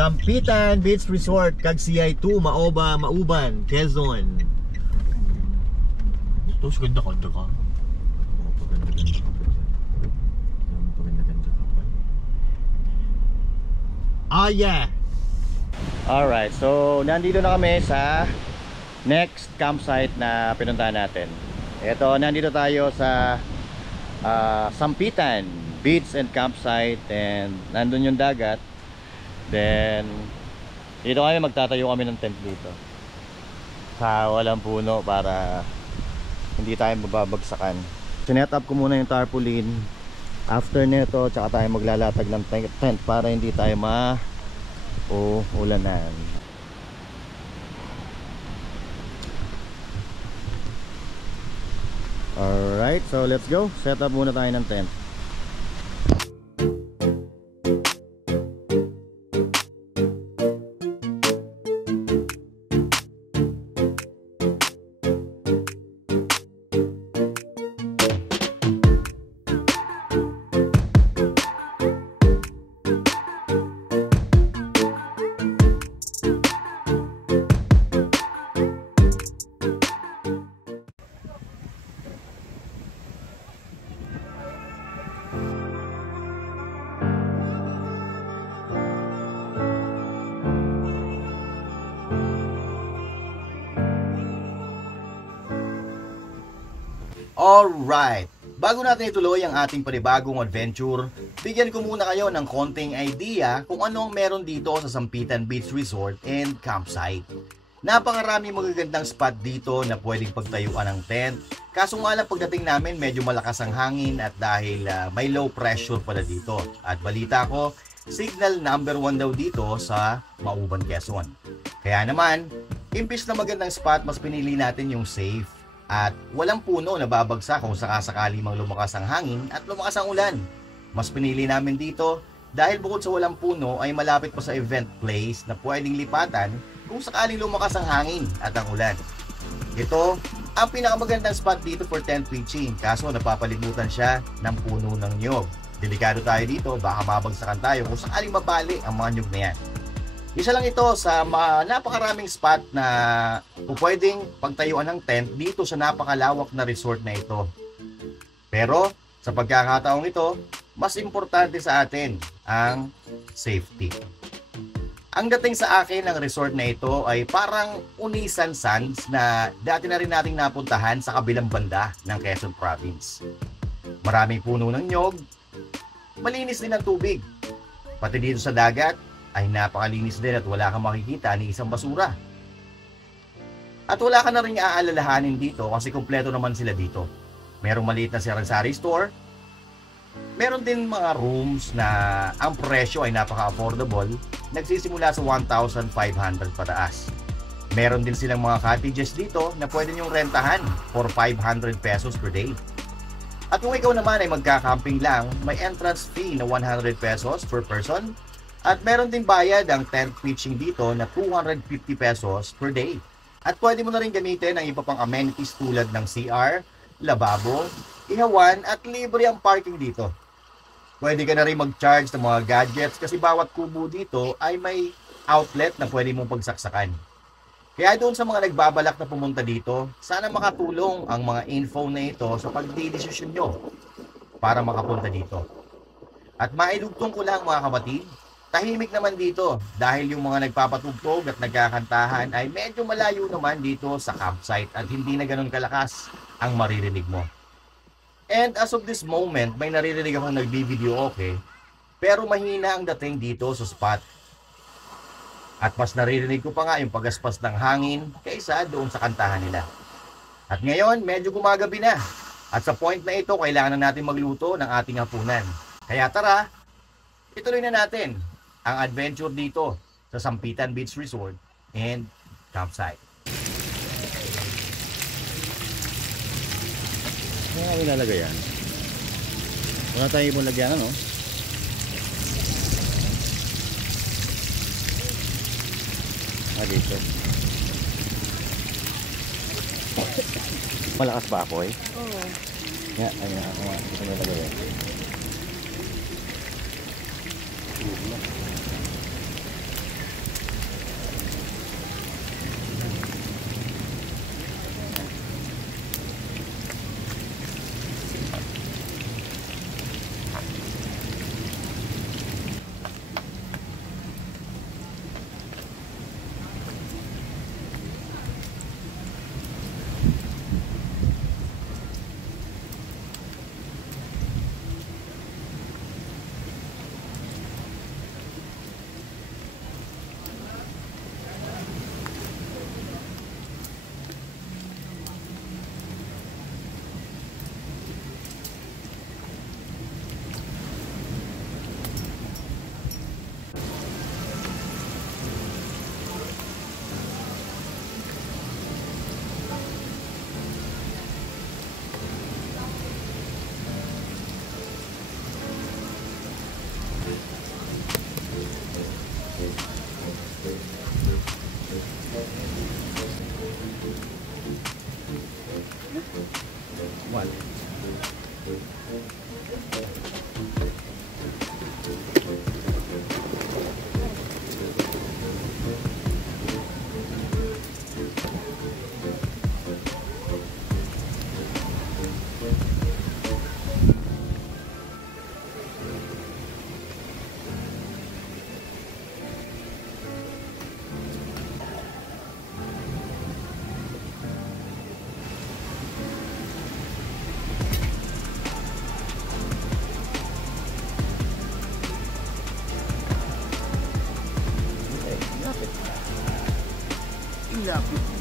Sampitan Beach Resort, kag CI2, Maoba, Mauban, Quezon. Tapos ganda-ganda ka. Oh yeah. Alright, so nandito na kami sa next campsite na pinuntahan natin. Ito, nandito tayo sa Sampitan Beach and Campsite, and nandun yung dagat. Then dito kami, magtatayo kami ng tent dito sa walang puno para hindi tayo mababagsakan. Sinet up ko muna yung tarpaulin. After nito, tsaka tayo maglalatag ng tent para hindi tayo ulanan. Alright, so let's go. Set up muna tayo ng tent. Alright, bago natin ituloy ang ating panibagong adventure, bigyan ko muna kayo ng konting idea kung ano ang meron dito sa Sampitan Beach Resort and Campsite. Napakarami magagandang spot dito na pwedeng pagtayuan ng tent. Kaso nga lang, pagdating namin medyo malakas ang hangin at dahil may low pressure pala dito. At balita ko, signal number 1 daw dito sa Mauban, Quezon. Kaya naman, imbis na magandang spot, mas pinili natin yung safe at walang puno na babagsak kung sakasakali mang lumakas ang hangin at lumakas ang ulan. Mas pinili namin dito dahil bukod sa walang puno ay malapit pa sa event place na pwedeng lipatan kung sakaling lumakas ang hangin at ang ulan. Ito ang pinakamagandang spot dito for tent pitching, kaso napapalibutan siya ng puno ng nyog. Delikado tayo dito, baka mabagsakan tayo kung sakaling mabali ang mga nyog na yan. Isa lang ito sa napakaraming spot na pwedeng pagtayuan ng tent dito sa napakalawak na resort na ito. Pero sa pagkakataong ito, mas importante sa atin ang safety. Ang dating sa akin ng resort na ito ay parang Unisan Sands na dati na rin nating napuntahan sa kabilang banda ng Quezon Province. Maraming puno ng nyog, malinis din ang tubig. Pati dito sa dagat ay napakalinis din at wala kang makikita ni isang basura. At wala ka na rin aalalahanin dito kasi kumpleto naman sila dito. Merong maliit na sari-sari store. Meron din mga rooms na ang presyo ay napaka-affordable. Nagsisimula sa 1,500 pataas. Meron din silang mga cottages dito na pwede nyong rentahan for 500 pesos per day. At kung ikaw naman ay magka-camping lang, may entrance fee na 100 pesos per person. At meron din bayad ang tent pitching dito na 250 pesos per day. At pwede mo na rin gamitin ang iba pang amenities tulad ng CR, lababo, ihawan at libre ang parking dito. Pwede ka na rin mag-charge ng mga gadgets kasi bawat kubo dito ay may outlet na pwede mong pagsaksakan. Kaya doon sa mga nagbabalak na pumunta dito, sana makatulong ang mga info na ito sa pagdidesisyon nyo para makapunta dito. At mailugtong ko lang mga kapatid, tahimik naman dito dahil yung mga nagpapatugtog at nagkakantahan ay medyo malayo naman dito sa campsite at hindi na ganun kalakas ang maririnig mo. And as of this moment, may naririnig akong nagbi-video okay, pero mahina ang dating dito sa spot. At mas naririnig ko pa nga yung pagaspas ng hangin kaysa doon sa kantahan nila. At ngayon, medyo gumagabi na. At sa point na ito, kailangan na natin magluto ng ating hapunan. Kaya tara, ituloy na natin ang adventure dito sa Sampitan Beach Resort and Campsite. Ano nga ilalagay yan? Wala tayo ibang lagyan, ano? Dito. Malakas ba ako eh? Oo. Yeah, ayun ako nga. Gusto mo lagay yan. One. Ilapit.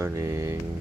morning.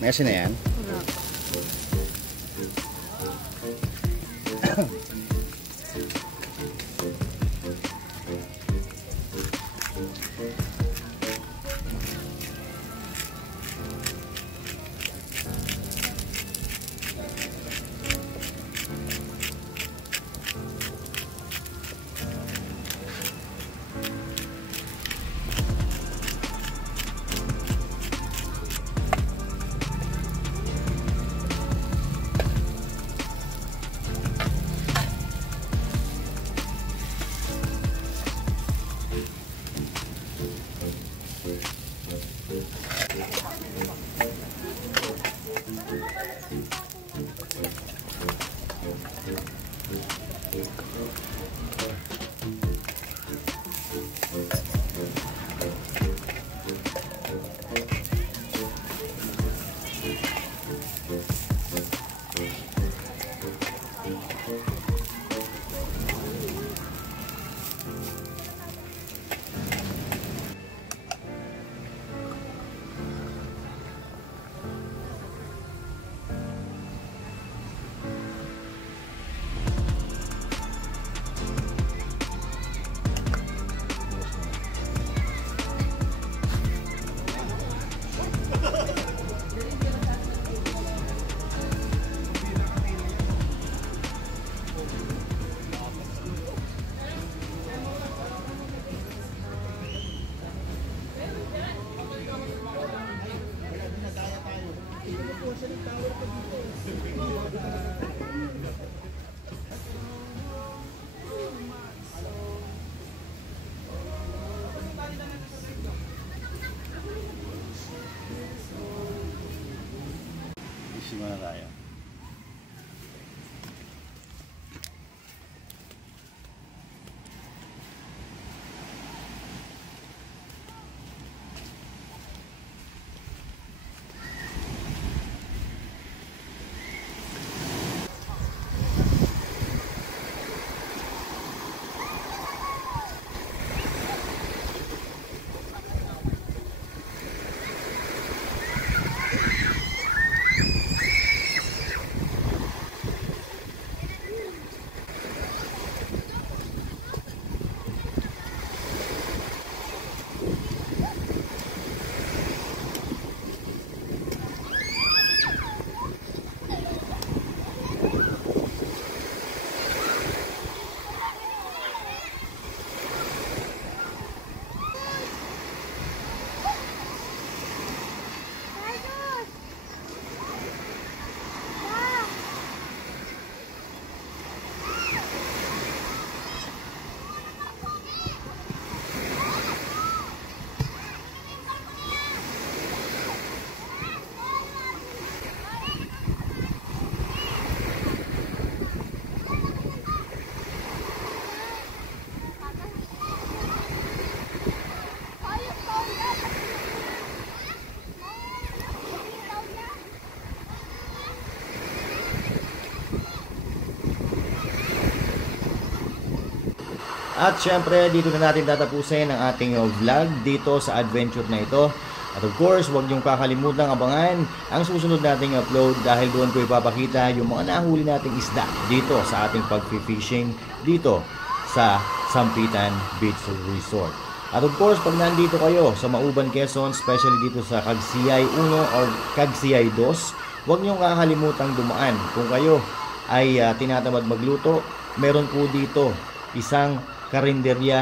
Messi na yan? Simula na tayo. At syempre, dito na natin tatapusin ang ating vlog dito sa adventure na ito. At of course, huwag niyong kakalimutan abangan ang susunod nating upload dahil doon ko ipapakita yung mga nahuli nating isda dito sa ating pag-fishing dito sa Sampitan Beach Resort. At of course, pag nandito kayo sa Mauban, Quezon, especially dito sa Cagsiyay 1 or Cagsiyay 2, huwag niyong kakalimutang dumaan. Kung kayo ay tinatamad magluto, meron po dito isang karinderya